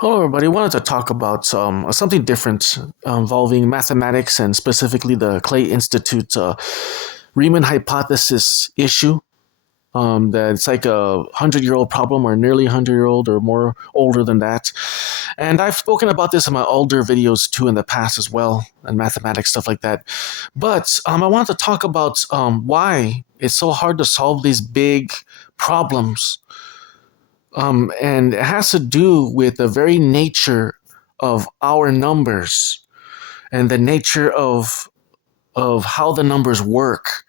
Hello, everybody. I wanted to talk about something different involving mathematics and specifically the Clay Institute Riemann hypothesis issue. That it's like 100-year-old problem, or nearly 100-year-old, or more older than that. And I've spoken about this in my older videos too in the past as well, and mathematics stuff like that. But I want to talk about why it's so hard to solve these big problems, and it has to do with the very nature of our numbers and the nature of how the numbers work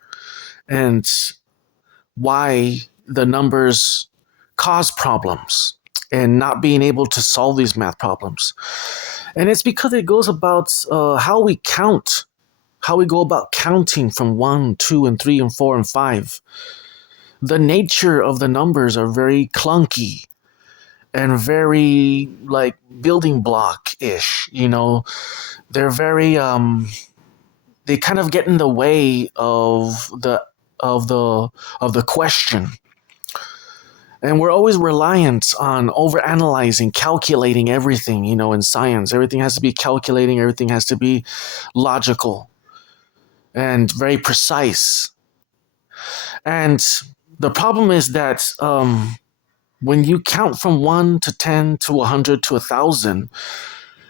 and why the numbers cause problems and not being able to solve these math problems. And it's because it goes about how we count, how we go about counting from 1, 2, and 3, and 4, and 5. The nature of the numbers are very clunky and very like building block-ish, they're very they kind of get in the way of the question. And we're always reliant on overanalyzing, calculating everything, in science. Everything has to be calculating, everything has to be logical and very precise. And the problem is that when you count from 1 to 10 to 100 to 1,000,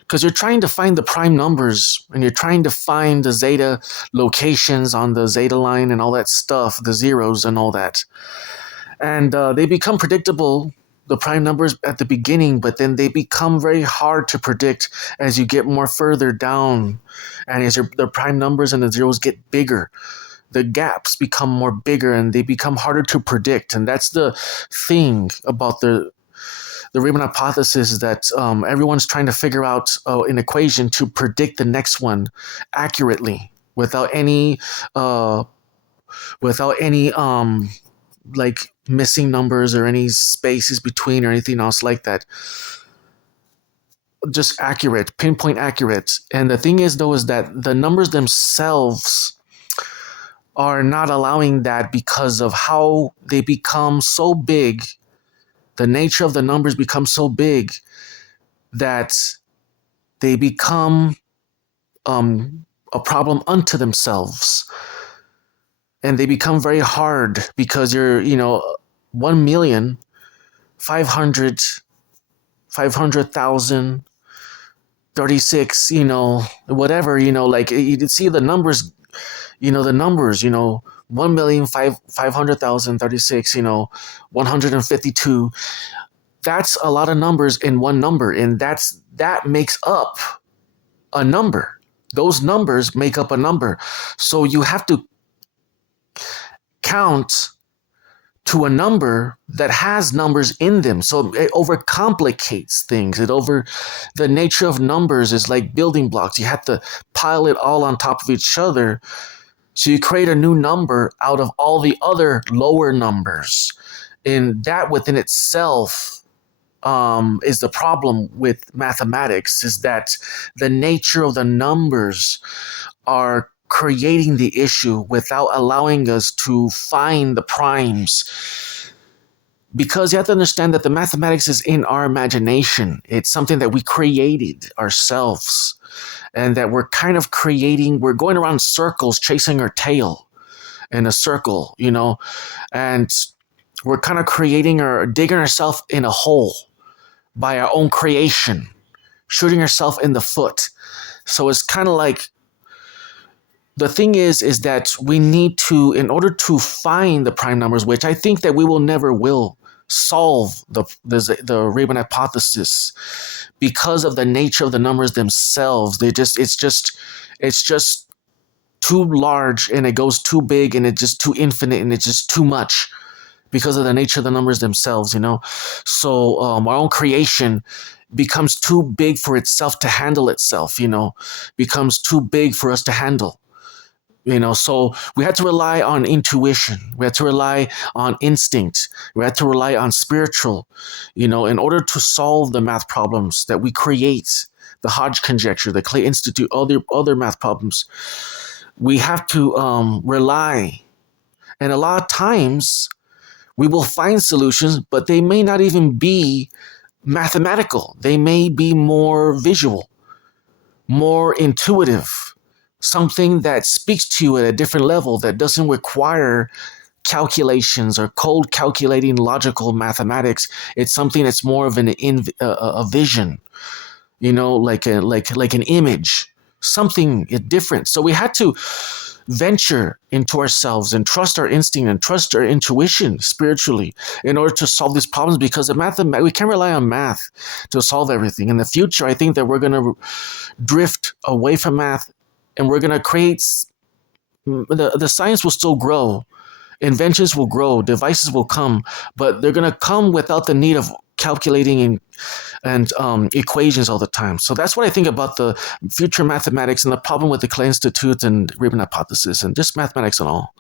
because you're trying to find the prime numbers and you're trying to find the zeta locations on the zeta line and all that stuff, the zeros and all that. And they become predictable, the prime numbers at the beginning, but then they become very hard to predict as you get more further down. And as the prime numbers and the zeros get bigger, the gaps become more bigger and they become harder to predict. And that's the thing about the Riemann hypothesis, is that everyone's trying to figure out an equation to predict the next one accurately without any like missing numbers or any spaces between or anything else like that. Just accurate, pinpoint accurate. And the thing is, though, is that the numbers themselves are not allowing that because of how they become so big. The nature of the numbers becomes so big that they become a problem unto themselves. And they become very hard because you're, 1,500,000, 36, whatever, like you see the numbers, 1,500,036, 152. That's a lot of numbers in one number, and that makes up a number. Those numbers make up a number. So you have to count to a number that has numbers in them. So it overcomplicates things. The nature of numbers is like building blocks. You have to pile it all on top of each other. So you create a new number out of all the other lower numbers. And that within itself is the problem with mathematics, is that the nature of the numbers are creating the issue without allowing us to find the primes. Because you have to understand that the mathematics is in our imagination. It's something that we created ourselves. And that we're kind of we're going around circles, chasing our tail in a circle, and we're kind of digging ourselves in a hole by our own creation, shooting ourselves in the foot. So it's kind of like, the thing is that we need to, in order to find the prime numbers, which I think that we never will solve the Riemann hypothesis, because of the nature of the numbers themselves. It's just too large, and it goes too big, and it's just too infinite, and it's just too much because of the nature of the numbers themselves, So our own creation becomes too big for itself to handle itself, becomes too big for us to handle. So we had to rely on intuition. We had to rely on instinct. We had to rely on spiritual, in order to solve the math problems that we create, the Hodge conjecture, the Clay Institute, other math problems. We have to rely. And a lot of times we will find solutions, but they may not even be mathematical. They may be more visual, more intuitive, something that speaks to you at a different level that doesn't require calculations or cold calculating logical mathematics. It's something that's more of a vision, like an image, something different. So we had to venture into ourselves and trust our instinct and trust our intuition spiritually in order to solve these problems, because we can't rely on math to solve everything. In the future, I think that we're going to drift away from math, and we're going to create the science will still grow, inventions will grow, devices will come, but they're going to come without the need of calculating and equations all the time. So that's what I think about the future mathematics and the problem with the Clay Institute and Riemann hypothesis and just mathematics and all.